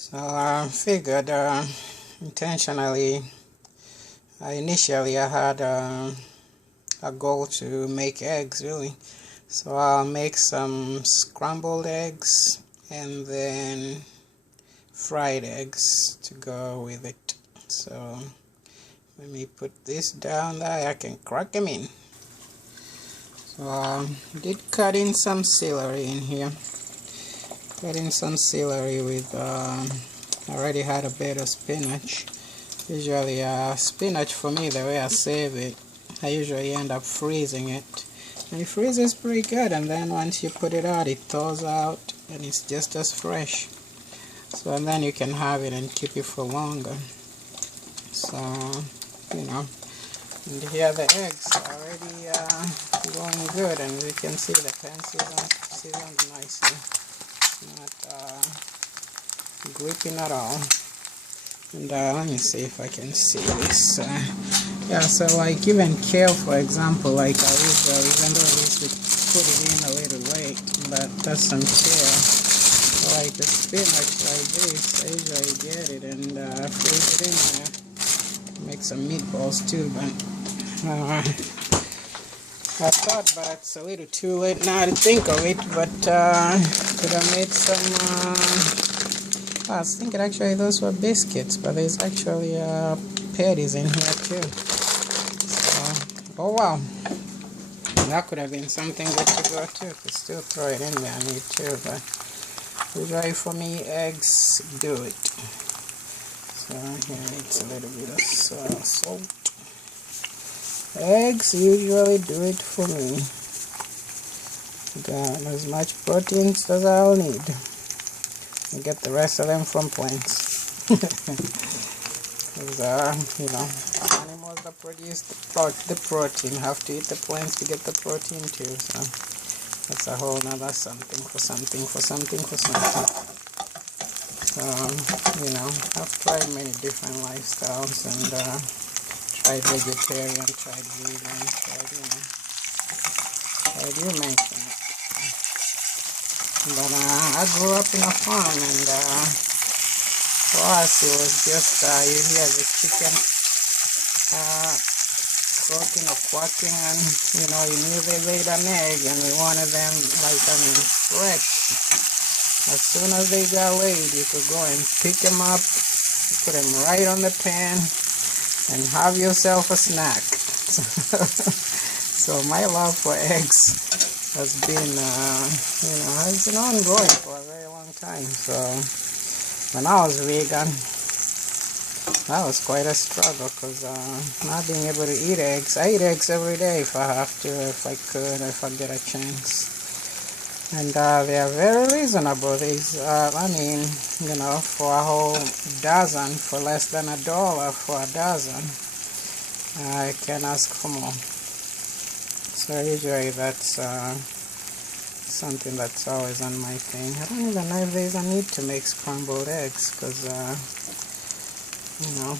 So I figured intentionally, initially I had a goal to make eggs really. So I'll make some scrambled eggs and then fried eggs to go with it. So let me put this down there, I can crack them in. So I did cut in some celery in here. Cut in some celery with, I already had a bit of spinach. Usually spinach for me, the way I save it, I usually end up freezing it. And it freezes pretty good, and then once you put it out, it thaws out and it's just as fresh. So and then you can have it and keep it for longer. So, you know, and here the eggs are already going good, and you can see the pan seasoned nicely. Not gripping at all. And let me see if I can see this. Yeah, so like even kale, for example, like I usually, even though this would put it in a little late, but that's some kale. So like the spinach like this, I usually get it and freeze it in there. Make some meatballs too, but I thought, but it's a little too late now to think of it, but could have made some I was thinking actually those were biscuits, but there's actually patties in here too. So, oh wow, that could have been something good to go too. Could still throw it in there, I need to, but usually for me, eggs do it. So here needs a little bit of salt. Eggs usually do it for me. Got as much proteins as I'll need. And get the rest of them from plants. Because, you know, animals that produce the protein have to eat the plants to get the protein too. So that's a whole nother something for something. So, you know, I've tried many different lifestyles and tried vegetarian, tried vegan, tried you mentioned it. But I grew up in a farm, and for us it was just you hear the chicken croaking or quacking, and you know you knew they laid an egg, and we wanted them fresh. As soon as they got laid, you could go and pick them up, put them right on the pan, and have yourself a snack. So my love for eggs has been, you know, has been ongoing for a very long time. So when I was vegan, that was quite a struggle because not being able to eat eggs. I eat eggs every day if I have to, if I could, if I get a chance. And they are very reasonable. These, I mean, you know, for a whole dozen, for less than $1 for a dozen, I can ask for more. So usually that's something that's always on my thing. I don't even know if there's a need to make scrambled eggs because, you know,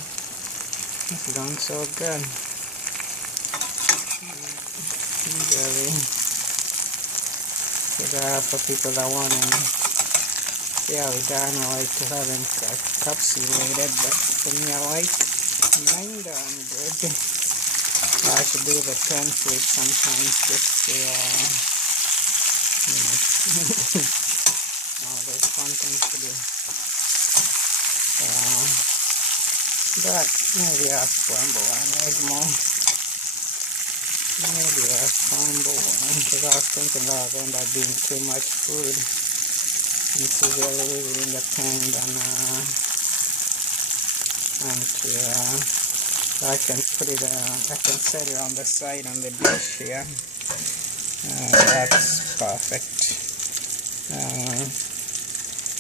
it's done so good. Usually, for people that want them fairly done, I like to have them capsulated, but for me I like mine done good. I should do the 10 flip sometimes just to, you know, there's fun things to do. But maybe I'll scramble an egg more. Maybe I'll scramble one, because I was thinking that would end up being too much food. And it's easier to leave it in the pan than, I can put it, I can set it on the side on the dish here. That's perfect.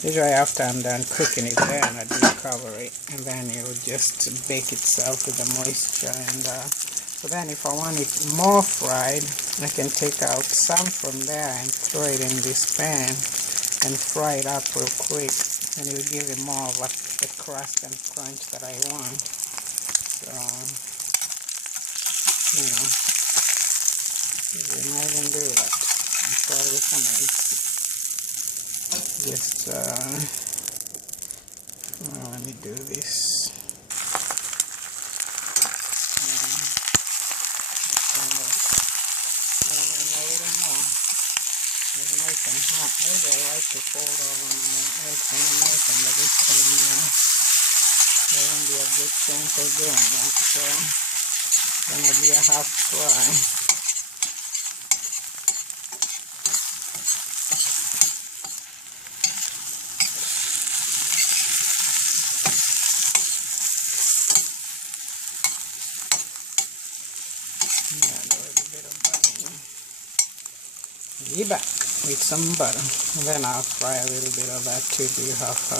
Usually after I'm done cooking it, then I do cover it, and then it will just bake itself with the moisture. And so then if I want it more fried, I can take out some from there and throw it in this pan and fry it up real quick, and it will give it more of the crust and crunch that I want. So, you know, you might even do that. Try with some eggs. Just Let me do this. Nice and hot. Maybe I like to fold over my eggs when I make them, but this time there won't be a good chance of doing that, so it's gonna be a half fry. Yeah, a little bit of butter. Be back with some butter, and then I'll fry a little bit of that to do half.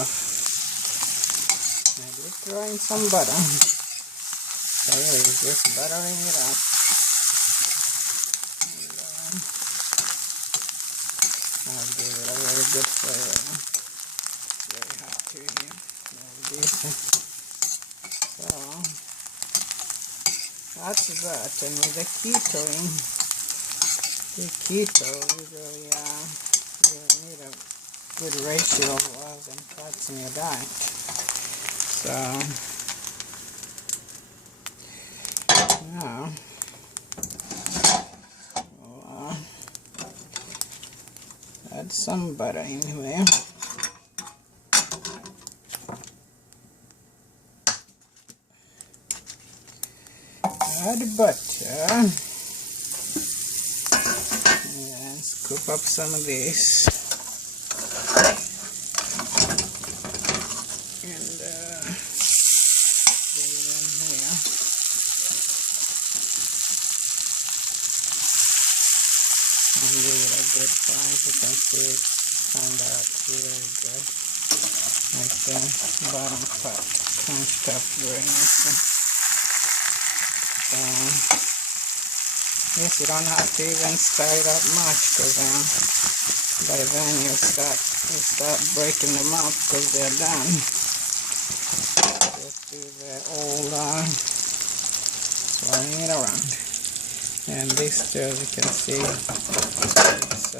Maybe throw in some butter. So really just buttering it up. And, I'll give it a very good flavor. It's very hot too here. So that's that. And with the keto usually you need a good ratio of oils and fats in your diet. So now we'll add some butter in there. Add butter. Scoop up some of this and put it in here. And give it a good fry. You can see it turned out really good. Like the bottom part crunched up very nicely. Yes, you don't have to even stir it up much, because by then you start breaking them up because they're done. Just do the old swirling it around. And this too, as you can see, it's,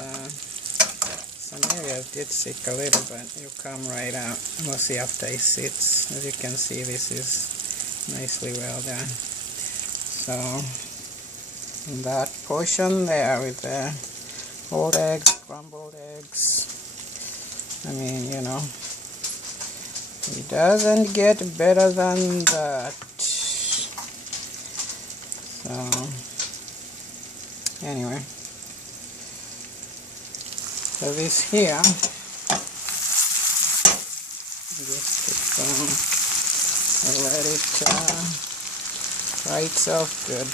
some areas did stick a little, but you come right out. Mostly after it sits. As you can see, this is nicely well done. So that portion there with the old eggs, scrambled eggs, I mean, you know, it doesn't get better than that. So anyway, so this here, just put some and let it fry itself good.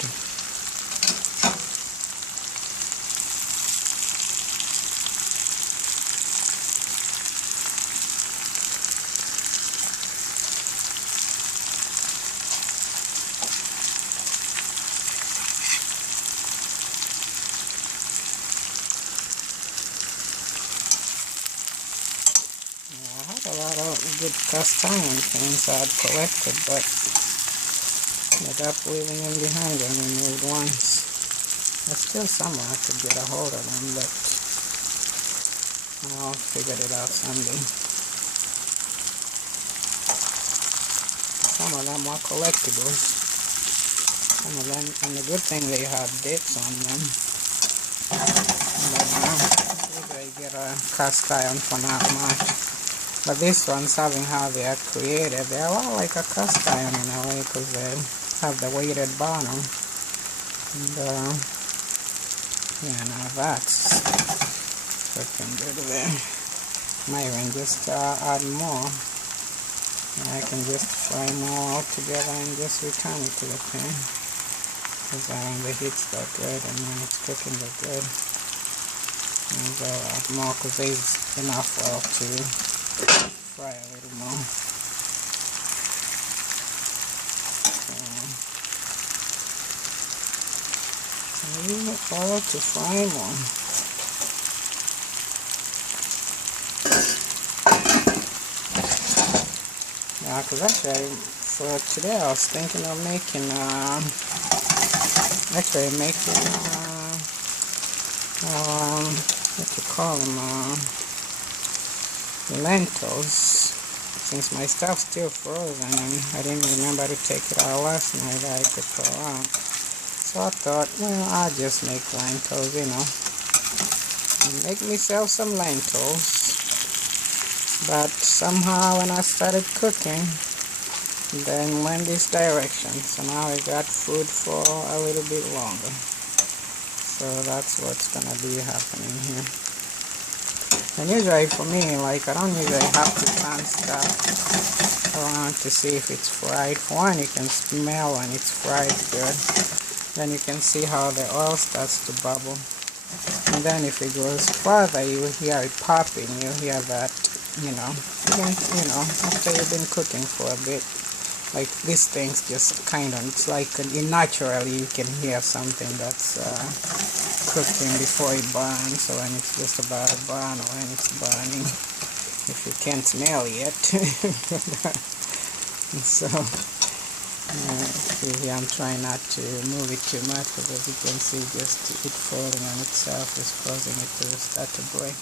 A lot of good cast iron things I'd collected, but ended up leaving them behind when we moved once. There's still somewhere I could get a hold of them, but I'll figure it out someday. Some of them are collectibles. Some of them, and the good thing, they have dates on them. But usually you get a cast iron for not much. But these ones, having how they are created, they're a lot like a cast iron in a way, because they have the weighted bottom. And yeah, now that's looking good there. Might even just add more. And I can just fry more all together and just return it to the pan. Because the heat's got good, and when it's cooking got good. And I'll add more, because there's enough oil to fry a little more. So leave it oil to fry more. Yeah, because actually for today I was thinking of making what you call them, lentils. since my stuff's still frozen and I didn't remember to take it out last night, I could throw out. So I thought, well, I'll just make lentils, you know, and make myself some lentils. But somehow when I started cooking, then went this direction. So now I got food for a little bit longer. So that's what's gonna be happening here. And usually for me, like, I don't usually have to turn stuff around to see if it's fried. For one, you can smell when it's fried good. Then you can see how the oil starts to bubble. And then if it goes further, you will hear it popping. You hear that, you know, after you've been cooking for a bit, like these things just kind of, it's like naturally you can hear something that's cooking before it burns. So when it's just about to burn or when it's burning, if you can't smell yet. So see here, I'm trying not to move it too much because as you can see, just it folding on itself is causing it to start to break.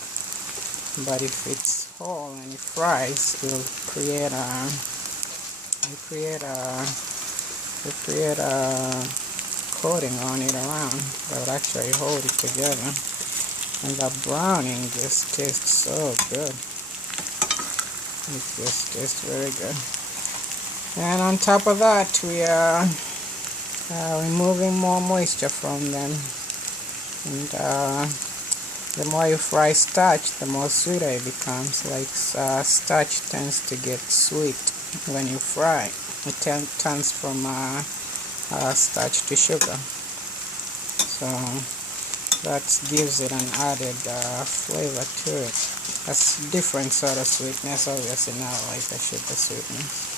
But if it's whole and it fries, it will create a coating on it around that would actually hold it together, and the browning just tastes so good. It just tastes very good. And on top of that, we are removing more moisture from them, and the more you fry starch, the more sweeter it becomes. Like starch tends to get sweet when you fry. It turns from starch to sugar. So that gives it an added flavor to it. That's different sort of sweetness, obviously not like a sugar sweetness.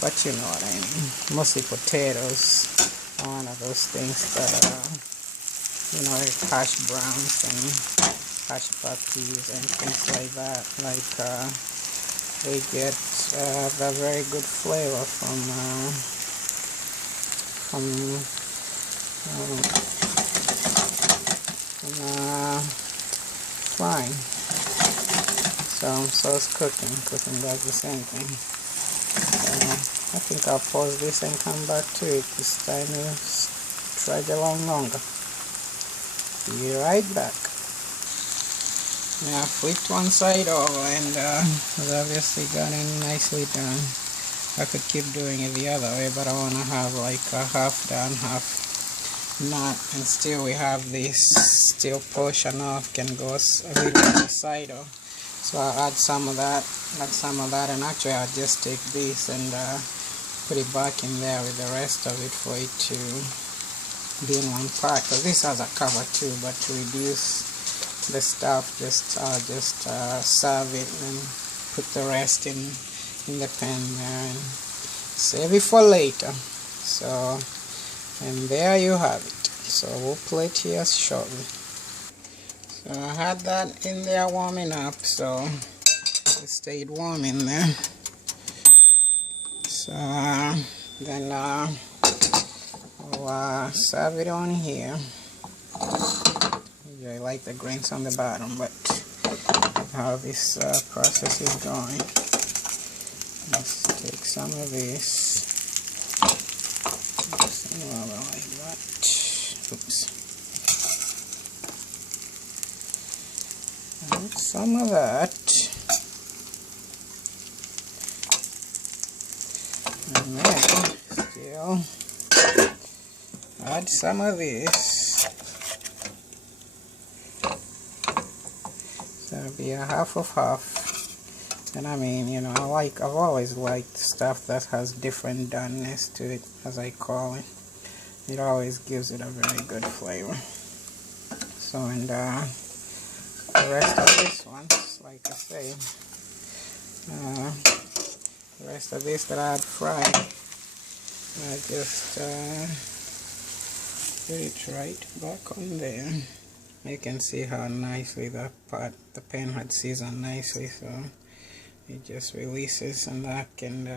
But you know what I mean. Mostly potatoes are one of those things that you know, like hash browns and hash patties and things like that. Like they get the very good flavor from frying. So it's cooking does the same thing. I think I'll pause this and come back to it. This time it's drag along longer. Be right back. Now flipped one side over and it's obviously gotten nicely done. I could keep doing it the other way, but I want to have like a half done, half not, and still we have this still portion off, can go a little on the side off. So I'll add some of that, and actually I'll just take this and put it back in there with the rest of it for it to be in one part, because this has a cover too, but to reduce the stuff, I'll just serve it and put the rest in the pan there and save it for later. So, and there you have it. So we'll plate here shortly. So I had that in there warming up, so it stayed warm in there. So then I'll serve it on here. I like the grains on the bottom, but how this process is going. Let's take some of this. Like that. Oops. And some of that. And then still add some of this. So it'll be a half of half. And I mean, you know, I've always liked stuff that has different doneness to it, as I call it. It always gives it a very good flavor. So, and the rest of this one, like I say, the rest of this that I had fried, I just put it right back on there. You can see how nicely the pan had seasoned nicely, so it just releases, and that can,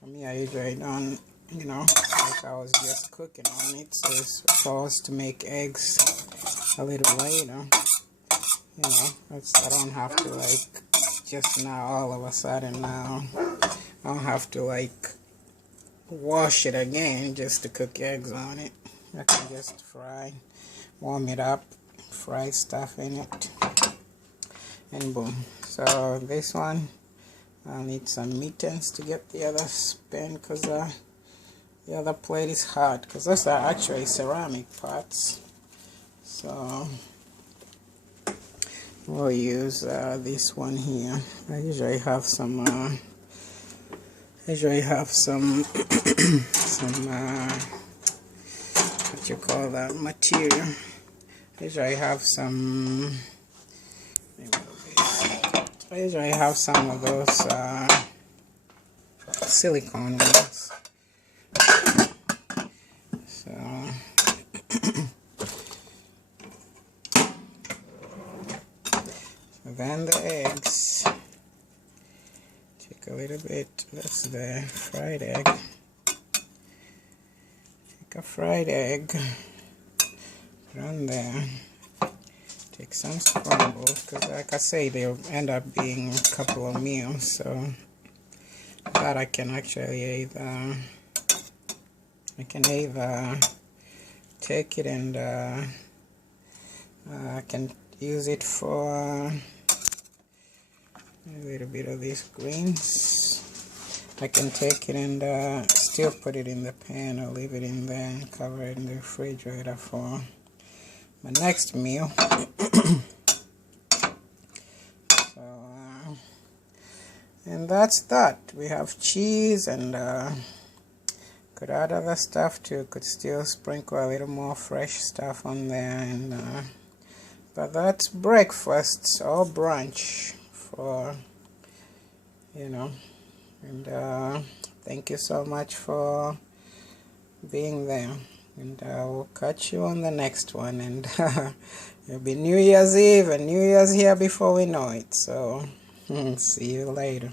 for me, I usually don't, you know, like I was just cooking on it, so it's supposed to make eggs a little later, you know, I don't have to like just now all of a sudden now I don't have to like wash it again just to cook eggs on it. I can just fry, warm it up, fry stuff in it, and boom. So this one, I'll need some mittens to get the other spin because the other plate is hot, because those are actually ceramic pots. So we'll use this one here. I usually have some what you call that material. I usually have some of those silicone ones. So then the eggs, take a little bit, that's the fried egg, take a fried egg, put on there, take some scrambles, because like I say, they'll end up being a couple of meals, so that I can actually either take it and I can use it for a little bit of these greens. I can take it and still put it in the pan or leave it in there and cover it in the refrigerator for my next meal. So, and that's that. We have cheese and could add other stuff too. Could still sprinkle a little more fresh stuff on there, and but that's breakfast or brunch for, you know. And thank you so much for being there, and we'll catch you on the next one. And it'll be New Year's Eve, and New Year's here before we know it, so see you later.